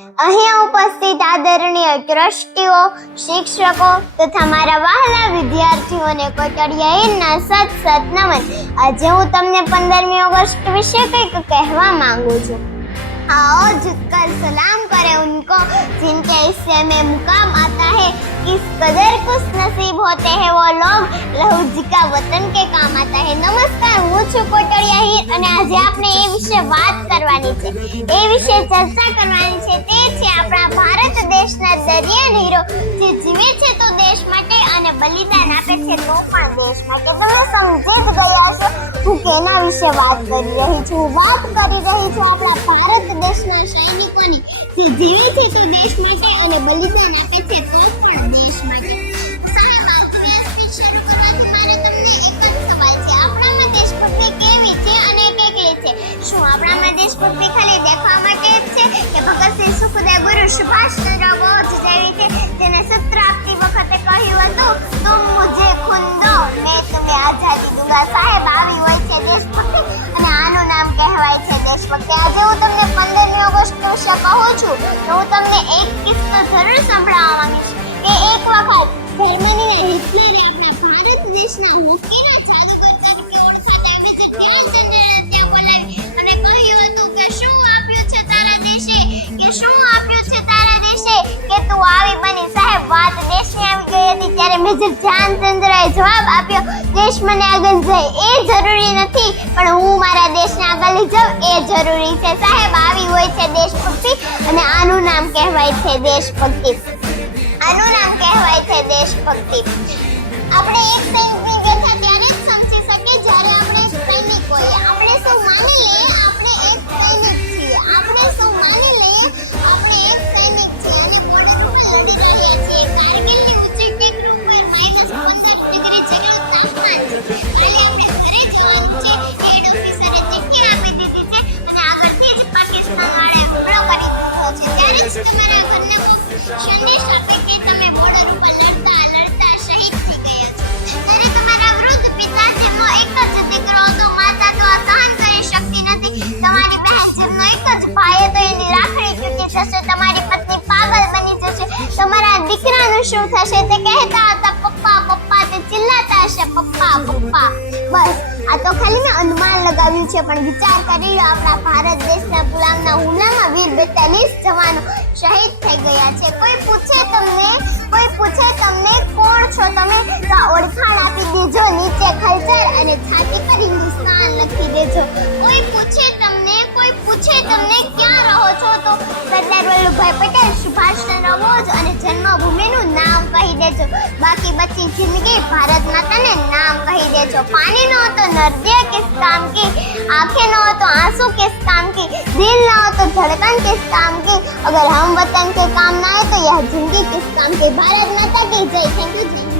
અહીંયા ઉપસ્થિત આદરણીય ટ્રસ્ટીઓ, શિક્ષકો તથા મારા વહાલા વિદ્યાર્થીઓને કોટડિયા હિલના સત નમન। આજે હું તમને 15મી ઓગસ્ટ વિશે કંઈક કહેવા માંગુ છું। आओ झुककर सलाम करें उनको जिनके हिस्से में मुकाम आता है। किस कदर खुश नसीब होते हैं वो लोग लहू जिका वतन के काम आता है। नमस्कार, હું છું કોટડિયા હીર અને આજે આપણે એ વિશે વાત કરવાની છે, એ વિશે ચર્ચા કરવાની છે। તે છે આપણા ભારત દેશના દરિયાન હીરો જે જીવે છે તો દેશ માટે અને બલિદાન આપે છે તો પણ દેશ માટે। ઘણું સમજી જ ગયા હશો હું કેના વિશે વાત કરી રહી છું। વાત કરી રહી છું આપણા ભારત દેશના સૈનિકોની જે જીવે છે તો દેશ માટે અને બલિદાન આપે છે તો પણ દેશ માટે। સાહેબ, આ શરૂ કરવાથી મારે તમને એક જ સવાલ છે, આપણામાં દેશભક્તિ કેવી છે અને કેટલી છે? શું આપણામાં દેશભક્તિ ખાલી દેખવા માટે જ છે કે ભગતસિંહ, સુખદેવ, ગુરુ સુભાષચંદ્ર બોઝ જેવી છે જેને સૂત્ર આપતી વખતે કહ્યું હતું તુમ મુझे खून दो मैं तुम्हें आजादी दूंगा। સાહેબ, આવી હોય છે દેશભક્તિ અને આનું નામ કહેવાય છે દેશભક્તિ। આજે હું તમને 15મી ઓગસ્ટ વિશે કહું છું તો હું તમને એક કિસ્સો જરૂર સંભળાવવા માંગીશ કે એક વખત જર્મનીના હિટલરે આપણા ભારત દેશના હોકીના જાદુગર તરીકે ઓળખાતા એમને ધ્યાનચંદ્રને ત્યાં બોલાવી અને કહ્યું હતું કે શું આપ્યું છે તારા દેશે, કે શું આપ્યું છે તારા દેશે કે તું આવી બની। સાહેબ, વાત દેશની આવી ગઈ હતી ત્યારે મેજર ધ્યાનચંદ્રએ જવાબ આપ્યો, દેશ મને આગળ જાય એ જરૂરી નથી પણ હું મારા દેશને આગળ લઈ જાઉં એ જરૂરી છે। સાહેબ, આવી હોય છે દેશભક્તિ અને આનું નામ કહેવાય છે દેશભક્તિ। આનું નામ કહેવાય છે દેશભક્તિ। આપણે એક સૈનિકની વ્યથા ત્યારે જ સમજી શકીએ જ્યારે આપણે સૈનિક હોઈએ। આપણે શું માનીએ આપણે એક સૈનિક છીએ, આપણે શું માનીએ આપણે એક સૈનિક છીએ અને બોર્ડર ઉપર લડી રહ્યા છીએ। કારગિલની ઊંચી ટેકરી ઉપર -15 ડિગ્રી જેટલું તાપમાન છે, કાલે આપણે ઘરે જવાનું છે। હેડ ઓફિસરે ચિઠ્ઠી આપી દીધી છે અને આગળથી જ પાકિસ્તાન વાળે હુમલો કરી દીધો છે। ત્યારે જ તમારા ઘરને સંદેશ આપે કે તમે બોર્ડર ઉપર લડતા શહીદ થઈ ગયા છો। ત્યારે તમારા વૃદ્ધ પિતા જેમનો એક જ દીકરો હતો, માતા તો આ સહન કરી શકતી નથી, તમારી બહેન જેમનો એક જ ભાઈ હતો એની રાખડી તૂટી જશે, તમારી પત્ની પાગલ બની જશે, તમારા દીકરાનું શું થશે? તે કહેતા હતા પપ્પા પપ્પા, તે ચિલ્લાતા હશે પપ્પા પપ્પા। બસ આ તો ખાલી મેં અનુમાન લગાવ્યું છે પણ વિચાર કરી લો, આપણા ભારત દેશના ગુલામના હુમલામાં વીર 42 જવાનો શહીદ થઈ ગયા છે। કોઈ પૂછે તમને કોણ છો તમે તો ઓળખાણ આપી દેજો, નીચે ખલચર અને છાતી પર હિન્દુસ્તાન લખી દેજો। કોઈ પૂછે તમને ક્યાં રહો છો તો સરદાર વલ્લભભાઈ પટેલ, સુભાષચંદ્ર બોઝ અને જન્મભૂમિનું નામ કહી દેજો। બાકી બચી જિંદગી ભારત માતાને નામ કહી દેજો। पानी न हो तो नदियाँ किस काम की, आंखें न हो तो आंसू किस काम की, दिल न हो तो धड़कन किस काम की, अगर हम वतन के काम ना आए तो यह जिंदगी किस काम की। भारत माता की जय। Thank you.